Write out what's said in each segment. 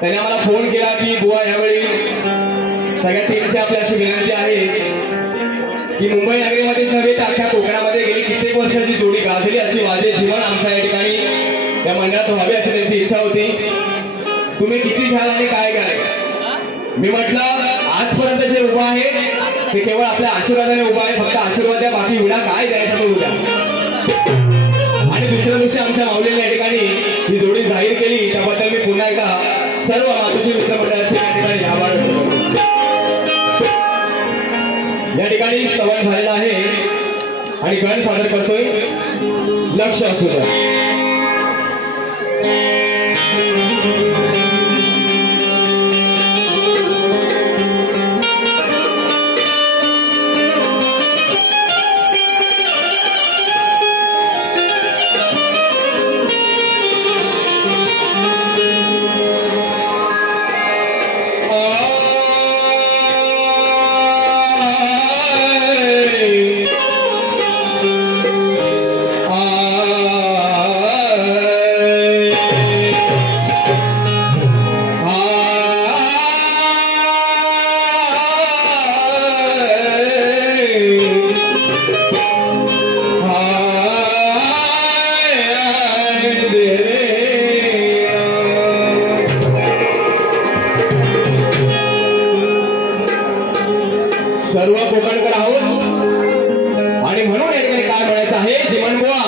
त्याने आम्हाला फोन केला की बुवा यावेळी सगळ्या टीमची आपली अशी विनंती आहे की मुंबई नगरीमध्येच नव्हे तर अख्ख्या कोकणामध्ये गेली कित्येक वर्षाची जोडी गाजली अशी माझे जीवन आमच्या या ठिकाणी या मंडळात व्हावे अशी त्यांची इच्छा होती. तुम्ही किती घ्याल आणि काय घ्याल? मी म्हटलं आजपर्यंत जे उभं आहे ते केवळ आपल्या आशीर्वादाने उभं आहे, फक्त आशीर्वाद द्या, बाकी विडा काय द्यायचा तो उद्या. आणि दुसऱ्या दिवशी आमच्या माऊलीने या ठिकाणी ही जोडी जाहीर केली, त्याबद्दल मी पुन्हा एकदा सर्व मातोश्री मित्रमंडळाचे या ठिकाणी आभार व्यक्त करतो. या ठिकाणी सवाल झालेला आहे आणि गण सादर करतोय लक्ष असू द्या. सर्व कोकणकर आहोत आणि म्हणून या ठिकाणी काय म्हणायचं आहे जीवन बुवा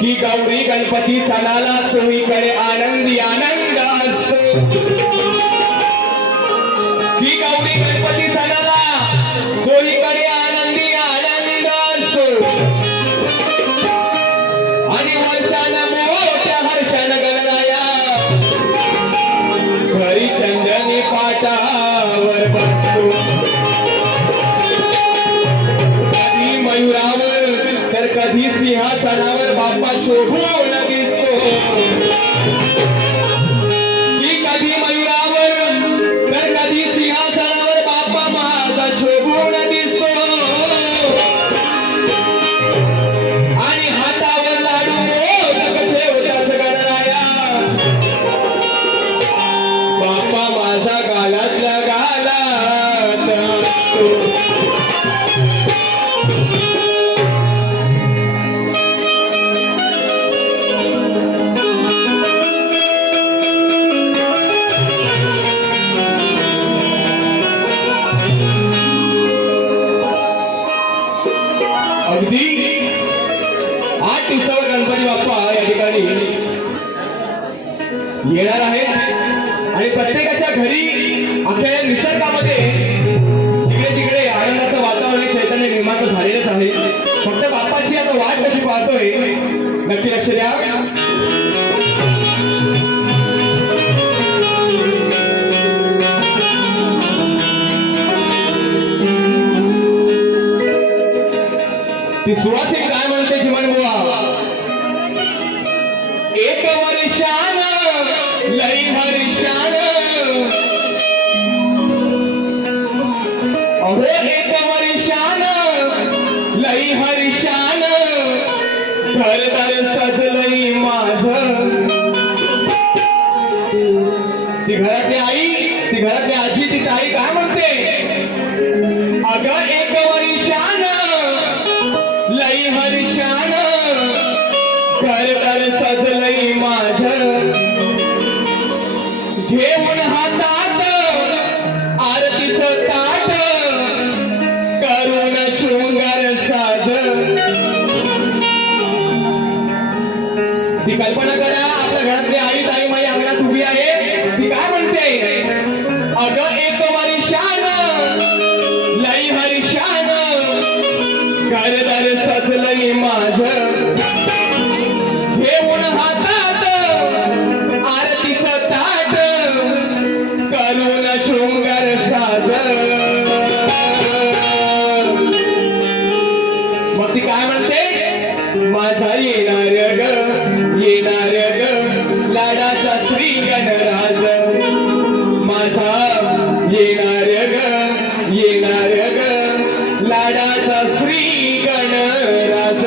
की गौरी गणपती सणाला चोहीकडे आनंदी आनंद असतो. की गौरी गणपती सणाला चोहीकडे आनंदी आनंद असतो आणि वर्षानं मोठ्या हर्षानं गणराया घरी चंदनी पाटावर बसतो. कधी मयुरावर तर कधी सिंहासनावर बाप्पा शोभून दिसतो. की कधी मयुरावर तर कधी सिंहासनावर बाप्पा माझा शोभून दिसतो. आणि हातावर लाडू मोदक ठेवल्यास गणराया बाप्पा माझा गालातल्या गालात असतो. अगदी 8 दिवसावर गणपती बाप्पा या ठिकाणी येणार आहेत आणि प्रत्येकाच्या घरी अख्ख्या या निसर्गामध्ये जिकडे तिकडे आनंदाचं वातावरण आणि चैतन्य निर्माण झालेलंच आहे. फक्त बाप्पाची आता वाट कशी पाहतोय नक्की लक्ष द्या. ती सुवासिक काय म्हणते जीवन बुवा एक वर्षान लई हर्षान अहो एक वर्षान लई हर्षान घरदार सजलई माझं. ती घरातली आई ती घरातली आजी ती ताई काय म्हणते अगं एक वर्षान लई हर्षान घरदार सजलई माझं. घेऊन हातात आरतीचं ताट करून शृंगार साज. ती कल्पना करा आपल्या घरातली आई ताई माई अंगणात उभी आहे. ती काय म्हणते अगं एक वर्षान लई हर्षान घरदार सजलई माझं. घेऊन हातात आरतीचं ताट करून शृंगार साज. मग ती काय म्हणते माझा येणार ग लाडाचा श्री गणराज. माझा येणार ग लाडाचा श्री गणराज.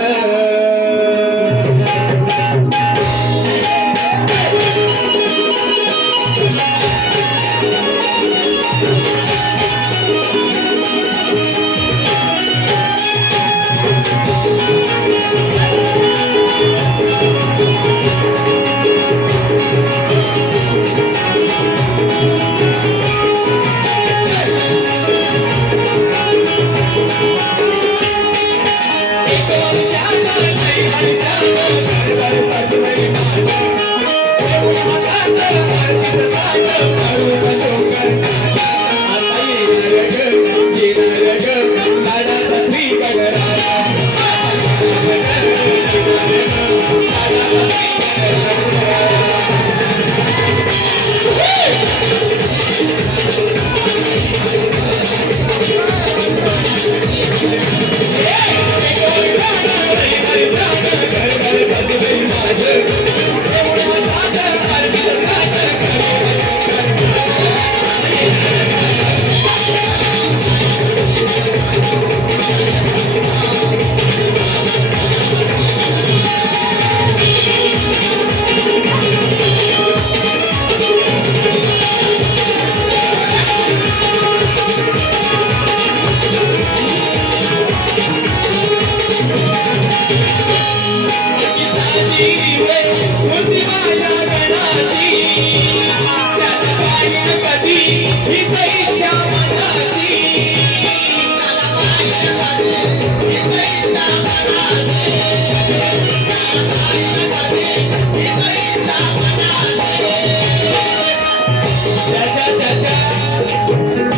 हीच इच्छा मनाची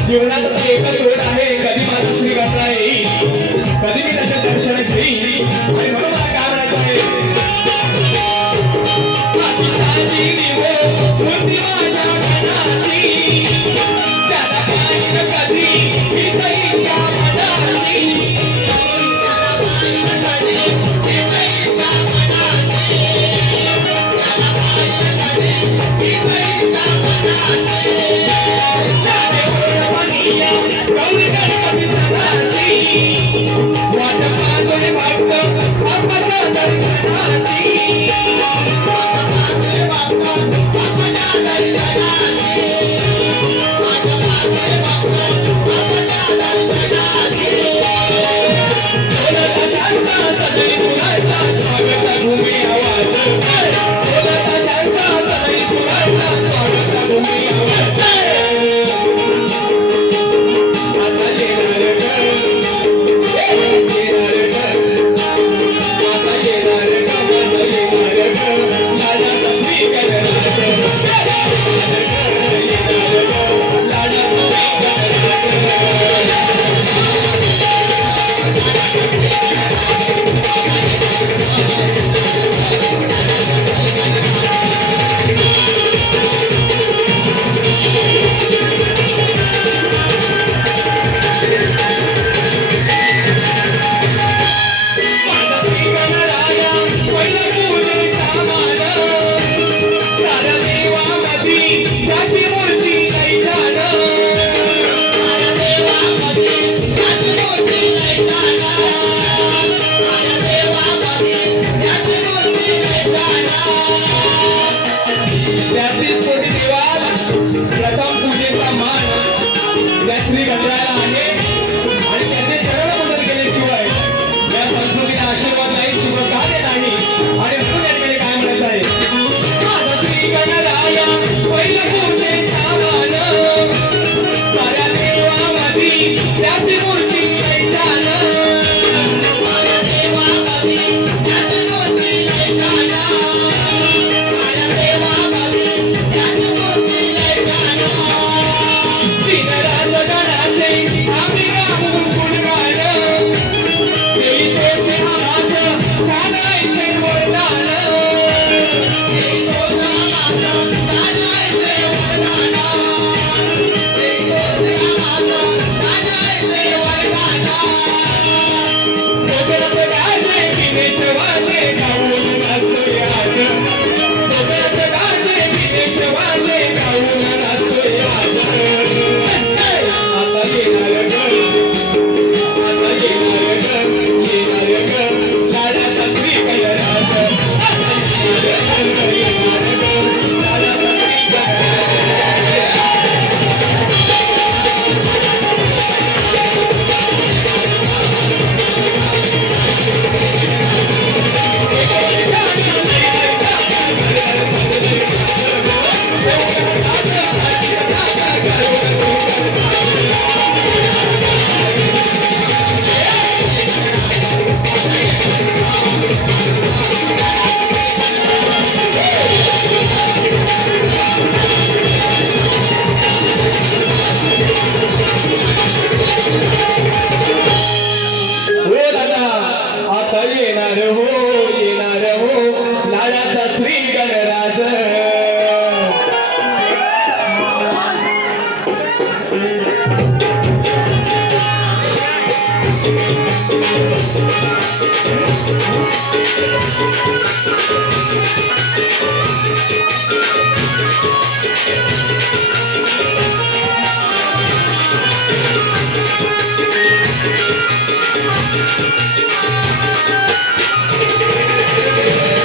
जीवनात एकच वेळ आहे कधी माझा श्री गणरा येईल कधी मी त्याच्या दर्शन घेईल आणि म्हणून मला काय म्हणायचं आहे आशीषाची दिवो मूर्ती माझ्या गणाची त्याला पाहिलं कधी हीच इच्छा मनाची गौरी गणपती सणाची वाट पाहतोय भक्त बाप्पाच्या दर्शनाची सजनी सुनायचा स्वागत भूमी आवाज बोलता शांता सजनी सुनायचा स्वागत भूमी आवाज आता येणार श्री गणरायाला आहे आणि त्यांचे चरणपूजन केल्याशिवाय या संस्कृतीला आशीर्वाद नाही शुभकार्य नाही आणि म्हणून या ठिकाणी काय म्हणायचं आहे माझा श्री गणराया पहिलं पूजेचा मान साऱ्या देवामधी त्याची मूर्ती लय छान साऱ्या देवामधी त्याची मूर्ती लय छान साऱ्या देवामधी त्याची मूर्ती लय छान आम्ही गाऊन गुणगान देई तोचे आवाज छान ऐसे वरदान देई तोचा आवाज छान ऐसे वरदान देई तोचे आवाज छान ऐसे वरदान सोबत गाजे विनेश वाजे गाऊन नाचतोय आज सोबत गाजे विनेश वाजे गाऊन नाचतोय आज आता येणार लाडाचा श्री गणराज Thank you.